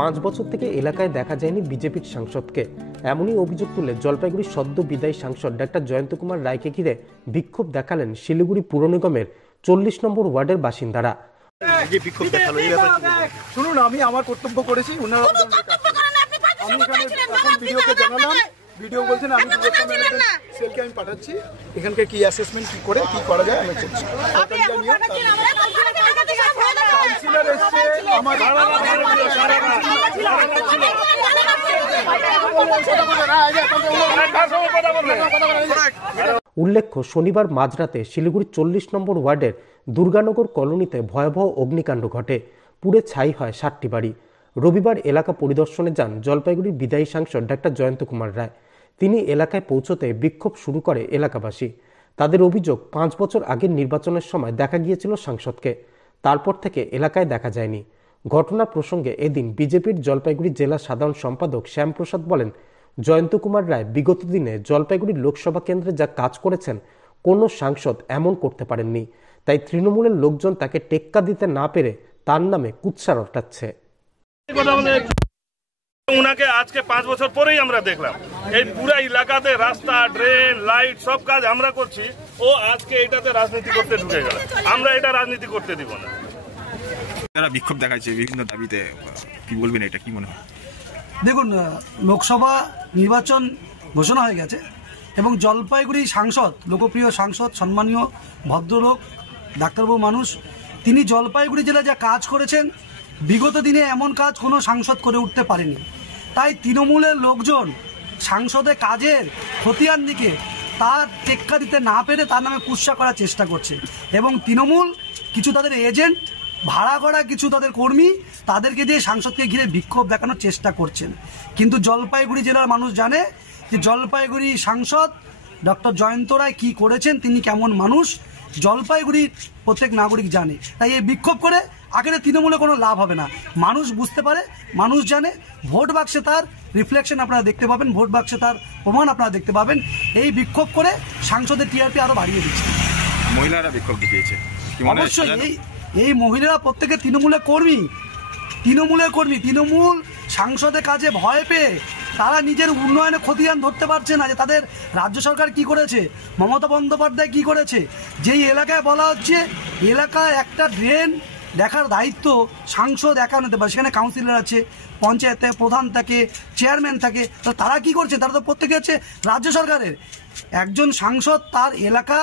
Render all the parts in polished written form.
5 বছর থেকে এলাকায় দেখা যায়নি বিজেপির সাংসদকে। এমনই অভিযোগ তুলে জলপাইগুড়ির সদ্য বিদায়ী সাংসদ ডাক্তার জয়ন্ত কুমার রায়কে ঘিরে বিক্ষোভ দেখালেন শিলিগুড়ি পুর নিগমের 40 নম্বর ওয়ার্ডের বাসিন্দারা। শুনুন, আমি আমার কর্তব্য করেছি, ভিডিও বলছেন আমি সেলকে আমি পাঠাচ্ছি, এখানকার কি অ্যাসেসমেন্ট কি করে কি করা যায় আমি চলছি। কাউন্সিলর এসছে আমার উল্লেখ্য, শনিবার মাঝরাতে শিলিগুড়ির 40 নম্বর ওয়ার্ডের দুর্গানগর কলোনিতে ভয়াবহ অগ্নিকাণ্ড ঘটে। পুড়ে ছাই হয় 60টি বাড়ি। রবিবার এলাকা পরিদর্শনে যান জলপাইগুড়ির বিদায়ী সাংসদ ডাক্তার জয়ন্ত কুমার রায়। তিনি এলাকায় পৌঁছতে বিক্ষোভ শুরু করে এলাকাবাসী। তাদের অভিযোগ, 5 বছর আগের নির্বাচনের সময় দেখা গিয়েছিল সাংসদকে, তারপর থেকে এলাকায় দেখা যায়নি। ঘটনা প্রসঙ্গে এদিন বিজেপির জলপাইগুড়ি জেলা সাধারণ সম্পাদক শ্যামপ্রসাদ বলেন, জয়ন্ত কুমার রায় বিগত দিনে জলপাইগুড়ি লোকসভা কেন্দ্রে যা কাজ করেছেন কোনো সাংসদ এমন করতে পারেননি। তাই তৃণমূলের লোকজন তাকে টেক্কা দিতে না পেরে তার নামে কুৎসা রটাচ্ছে। উনাকে আজকে 5 বছর পরেই আমরা দেখলাম এই পুরো এলাকাতে রাস্তা, ড্রেন, লাইট সব কাজ আমরা করছি, ও আজকে এটাতে রাজনীতি করতে ঢুকে গেল। আমরা এটা রাজনীতি করতে দিব না। যারা বিক্ষোভ দেখাচ্ছে বিভিন্ন দাবিতে, কি বলবেন, এটা কি মনে হয়? দেখুন, লোকসভা নির্বাচন ঘোষণা হয়ে গেছে এবং জলপাইগুড়ি সাংসদ, লোকপ্রিয় সাংসদ, সম্মানীয় ভদ্রলোক, ডাক্তারবাবু মানুষ, তিনি জলপাইগুড়ি জেলায় যা কাজ করেছেন বিগত দিনে এমন কাজ কোনো সাংসদ করে উঠতে পারেনি। তাই তৃণমূলের লোকজন সাংসদের কাজের খতিয়ান দিকে তার টেক্কা দিতে না পেরে তার নামে কুৎসা করার চেষ্টা করছে এবং তৃণমূল কিছু তাদের এজেন্ট, ভাড়া করা কিছু তাদের কর্মী, তাদেরকে দিয়ে সাংসদকে ঘিরে বিক্ষোভ দেখানোর চেষ্টা করছেন। কিন্তু জলপাইগুড়ি জেলার মানুষ জানে যে জলপাইগুড়ি সাংসদ ডক্টর জয়ন্ত রায় কী করেছেন, তিনি কেমন মানুষ, জলপাইগুড়ির প্রত্যেক নাগরিক জানে। তাই এই বিক্ষোভ করে আগে তৃণমূলে কোনো লাভ হবে না। মানুষ বুঝতে পারে, মানুষ জানে, ভোট বাক্সে তার রিফ্লেকশন আপনারা দেখতে পাবেন, ভোট বাক্সে তার প্রমাণ আপনারা দেখতে পাবেন। এই বিক্ষোভ করে সাংসদের টিআরপি আরও বাড়িয়ে দিচ্ছে। মহিলারা বিক্ষোভ দেখিয়েছে, অবশ্যই এই মহিলারা প্রত্যেকে তৃণমূলের কর্মী, তৃণমূল সাংসদের কাজে ভয় পেয়ে তারা নিজের উন্নয়নে খতিয়ান ধরতে পারছে না যে তাদের রাজ্য সরকার কি করেছে, মমতা বন্দ্যোপাধ্যায় কি করেছে। যেই এলাকায় বলা হচ্ছে এলাকায় একটা ড্রেন দেখার দায়িত্ব সাংসদ একা নিতে পারে, সেখানে কাউন্সিলর আছে, পঞ্চায়েতে প্রধান থাকে, চেয়ারম্যান থাকে, তো তারা কি করছে? তারা তো প্রত্যেকে হচ্ছে রাজ্য সরকারের। একজন সাংসদ তার এলাকা,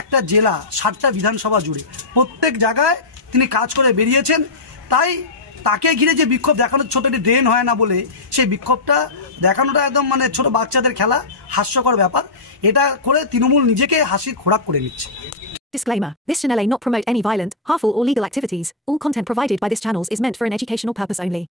একটা জেলা, 7টা বিধানসভা জুড়ে প্রত্যেক জায়গায় তিনি কাজ করে বেরিয়েছেন। তাই তাকে ঘিরে যে বিক্ষোভ দেখানোর, ছোট একটি ড্রেন হয় না বলে সেই বিক্ষোভটা দেখানোটা একদম ছোট বাচ্চাদের খেলা, হাস্যকর ব্যাপার। এটা করে তৃণমূল নিজেকে হাসির খোরাক করে নিচ্ছে। Disclaimer. This channel may not promote any violent, harmful or legal activities. All content provided by this channel is meant for an educational purpose only.